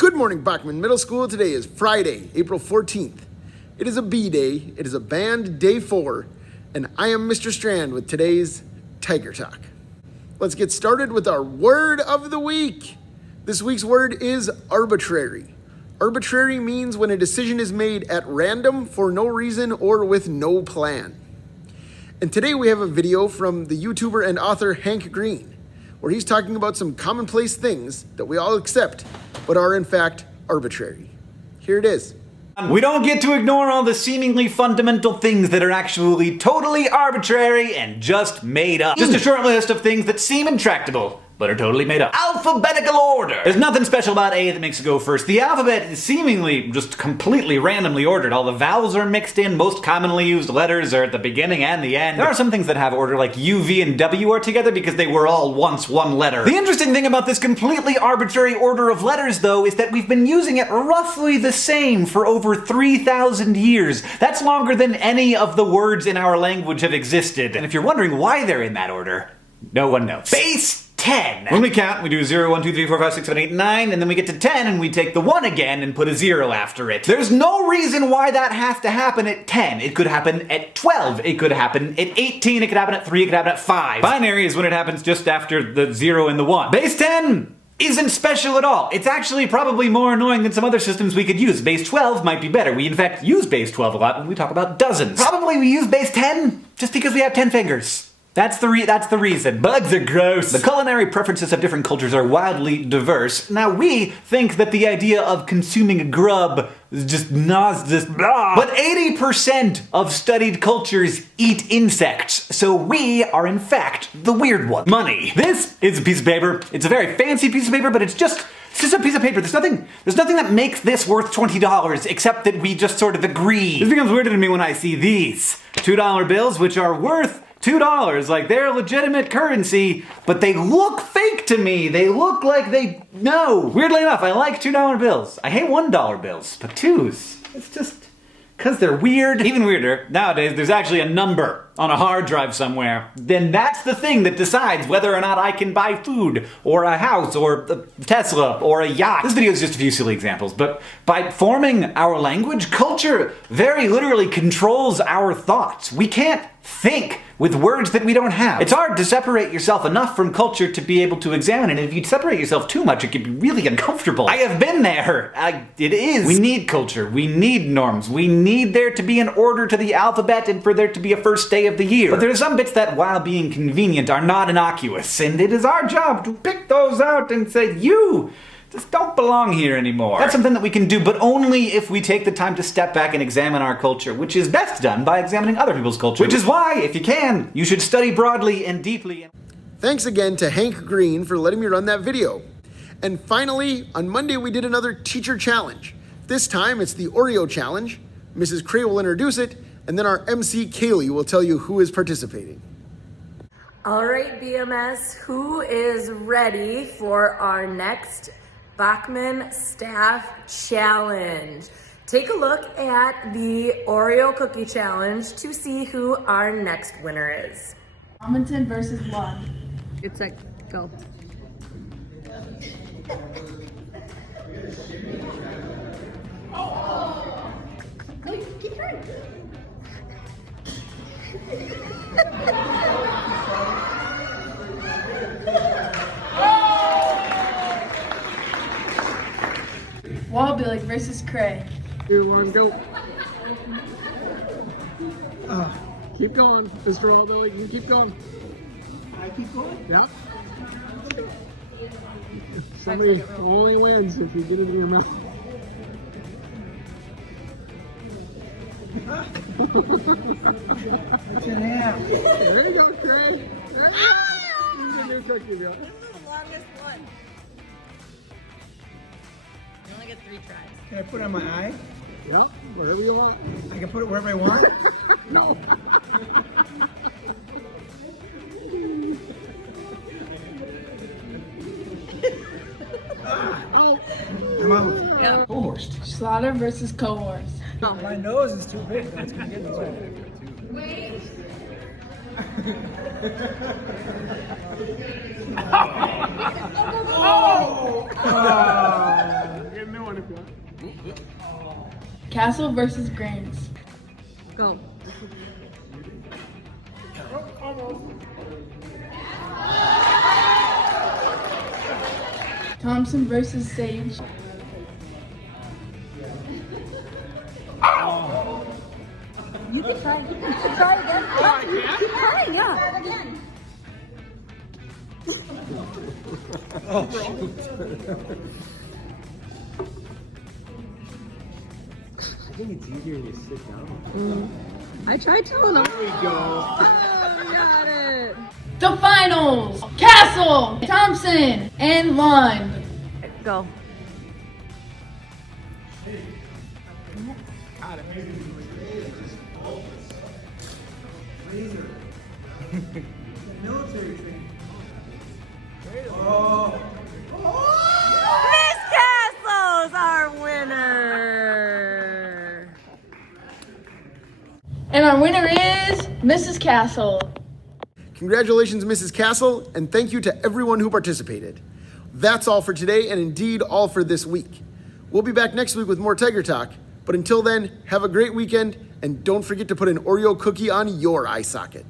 Good morning, Bachman Middle School. Today is Friday, April 14th. It is a B day, it is a band day 4, and I am Mr. Strand with today's Tiger Talk. Let's get started with our word of the week. This week's word is arbitrary. Arbitrary means when a decision is made at random for no reason or with no plan. And today we have a video from the YouTuber and author Hank Green, where he's talking about some commonplace things that we all accept, but are in fact arbitrary. Here it is. We don't get to ignore all the seemingly fundamental things that are actually totally arbitrary and just made up. Just a short list of things that seem intractable, but are totally made up. Alphabetical order. There's nothing special about A that makes it go first. The alphabet is seemingly just completely randomly ordered. All the vowels are mixed in. Most commonly used letters are at the beginning and the end. There are some things that have order, like U, V, and W are together because they were all once one letter. The interesting thing about this completely arbitrary order of letters, though, is that we've been using it roughly the same for over 3,000 years. That's longer than any of the words in our language have existed. And if you're wondering why they're in that order, no one knows. Base 10. When we count, we do 0, 1, 2, 3, 4, 5, 6, 7, 8, 9, and then we get to 10 and we take the 1 again and put a 0 after it. There's no reason why that has to happen at 10. It could happen at 12. It could happen at 18. It could happen at 3. It could happen at 5. Binary is when it happens just after the 0 and the 1. Base 10 isn't special at all. It's actually probably more annoying than some other systems we could use. Base 12 might be better. We in fact use base 12 a lot when we talk about dozens. Probably we use base 10 just because we have 10 fingers. That's the reason. Bugs are gross. The culinary preferences of different cultures are wildly diverse. Now we think that the idea of consuming a grub is just nauseous, blah. But 80% of studied cultures eat insects, so we are in fact the weird one. Money. This is a piece of paper. It's a very fancy piece of paper, but it's just a piece of paper. There's nothing that makes this worth $20 except that we just sort of agree. This becomes weirder to me when I see these $2 bills, which are worth $2, like they're legitimate currency, but they look fake to me. They look like they know. Weirdly enough, I like $2 bills. I hate $1 bills, but twos, it's just because they're weird. Even weirder, nowadays there's actually a number on a hard drive somewhere. Then that's the thing that decides whether or not I can buy food, or a house, or a Tesla, or a yacht. This video is just a few silly examples, but by forming our language, culture very literally controls our thoughts. We can't think with words that we don't have. It's hard to separate yourself enough from culture to be able to examine it. If you separate yourself too much, it can be really uncomfortable. I have been there. It is. We need culture. We need norms. We need there to be an order to the alphabet and for there to be a first day of the year. But there are some bits that, while being convenient, are not innocuous, and it is our job to pick those out and say, you just don't belong here anymore. That's something that we can do, but only if we take the time to step back and examine our culture, which is best done by examining other people's culture. Which is why, if you can, you should study broadly and deeply. Thanks again to Hank Green for letting me run that video. And finally, on Monday we did another teacher challenge. This time it's the Oreo challenge. Mrs. Cray will introduce it, and then our MC Kaylee will tell you who is participating. All right, BMS, who is ready for our next Bachman Staff Challenge? Take a look at the Oreo Cookie Challenge to see who our next winner is. Hamilton versus Lund. It's like, go. No, you keep trying. Wallbilly versus Cray. 2, 1, go. Keep going, Mr. Wallbilly. You keep going. I keep going? Yeah. Somebody only wins if you get it in your mouth. What's your name? There you go, Craig. Ah! This is the longest one. You only get 3 tries. Can I put it on my eye? Yeah, wherever you want. I can put it wherever I want? No. Oh. I'm out. Yeah. Co-host. Slaughter versus Cohorse. My nose is too big. That's gonna get in the way. Wait. Oh! Castle versus Grains. Go. Thompson versus Sage. You can try. You can try again. Yeah. Keep trying. Yeah. Again. I think it's easier when you sit down. I tried to. There we go. Oh, we got it. The finals. Castle, Thompson, and Lund. Go. Military training. Miss Castle's our winner. And our winner is Mrs. Castle. Congratulations, Mrs. Castle, and thank you to everyone who participated. That's all for today, and indeed all for this week. We'll be back next week with more Tiger Talk, but until then, have a great weekend, and don't forget to put an Oreo cookie on your eye socket.